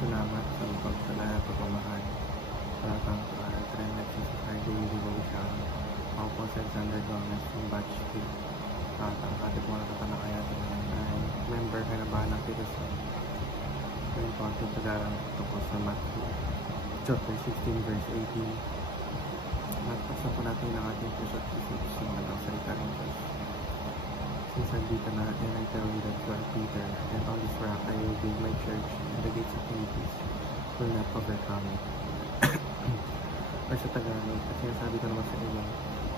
Salamat sa pagsalahat at pagmamahal sa lahat ng trend sa Society Revolution. Ako po si Alexander Gomez ng Batch 3. At ang ating mga tatalakayan ngayon ay member ka na ba ng Peterson? So yung po ating pag-aaral tungkol sa Matthew chapter 16 verse 18. At pasan po natin ang ating puso at isip sa mga ng salita ng Diyos. Since nandito na, and I tell you that you are Peter, and on this rock I will build my church, and the gates of Hades will not overcome it. Or sa Tagalog, at sinasabi ko naman sa iyo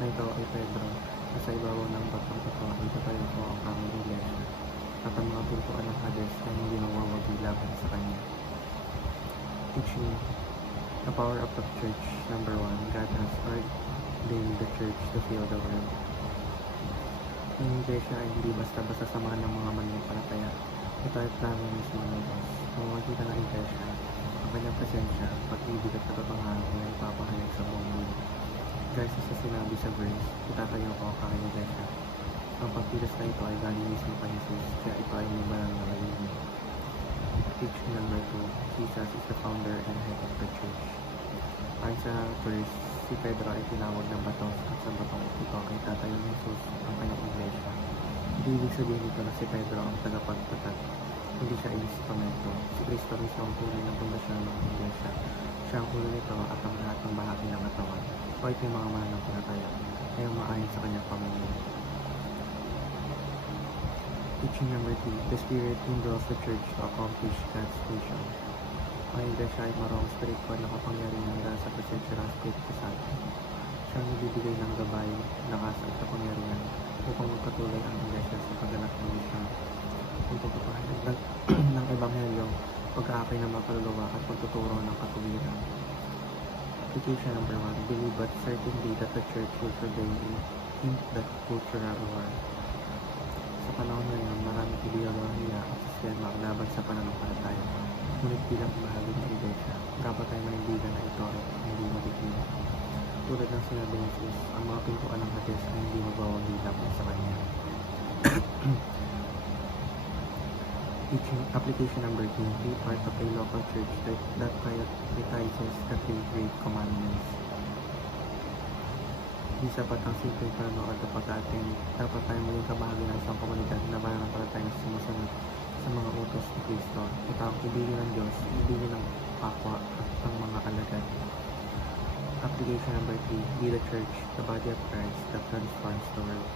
na ikaw ay Pedro, na sa ibabaw ng batong ito ay tatayo ko ang aming iglesia, at ang mga pintuan ng Hades ay hindi mawawagi laban sa kanya. Teaching the power of the church. Number 1, God has ordained the church to fill the world. Ang iglesia ay hindi basta-basta samahan ng mga mananampalataya. Ito ay plano mismo ng Diyos. Kung makikita ng iglesia, ang kanyang presensya, pag-ibig at katotohanan ay ipapahayag sa buong mundo. Guys, sa sinabi sa verse, itatayo ko ang aking iglesia. Ang pagpilas na ito ay galing mismo kay Jesus, kaya ito ay may banal na layunin. Teaching number 2, Jesus is the founder and head of the church. Ayon sa verse, si Pedro ay tinawag ng bato at sa batong ito ay tatayo ni Jesus ang kanyang iglesia. Hindi ibig sabihin nito na si Pedro ang tagapagtatag. Hindi siya instrumento. Si Kristo mismo ang tunay ng pundasyon ng iglesia. Siya ang ulo nito at ang lahat ng bahagi ng katawan. O ito yung mga mananampalataya ay umaayon sa kanyang pamilya. Teaching number 2, the Spirit indwells the church to accomplish God's mission. Ang iglesia ay marong spiritual na kapangyarihan dahil sa presensya ng Espiritu Santo. Siya ang nagbibigay ng gabay, lakas at kapangyarihan upang magpatuloy ang iglesia sa pagganap ng mission. Ang pagpapahayag ng Ebanghelyo, pag-aakay ng mga kaluluwa at pagtuturo ng katuwiran. Application number 1, believe but certainly that the church will prevail in the cultural war. Sa panahon ngayon, maraming ideolohiya at sistema ang laban sa pananampalataya. Ngunit bilang bahagi ng iglesia, dapat tayo manindigan na ito ay hindi matitin. Tulad ng sinabi ng Jesus, ang mga pintuan ng Hades ay hindi magbawagi laban sa kanya. Application number 2, be part of a local church that prioritizes the 3 great commandments. Di sapat ang simpleng tanong at pag-ating, dapat tayo maging kabahagi ng isang komunidad na mananampalataya na sumusunod sa mga utos ni Kristo. Ito ang ibigin ng Diyos, ibigin ng kapwa at ang mga alagad. Application number 3, be the church, the body of Christ that transforms the world.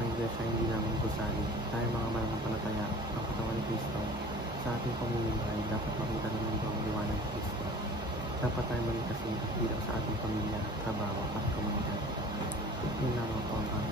Ang iglesia ay hindi lamang gusali. Tayo mga mananampalataya, ang katawan ni Kristo. Sa ating pamumuhay, dapat makita ng mundo ang liwanag ni Kristo. Dapat tayo maging kasing bilang sa ating pamilya, trabaho at komunidad. Yun lamang po ang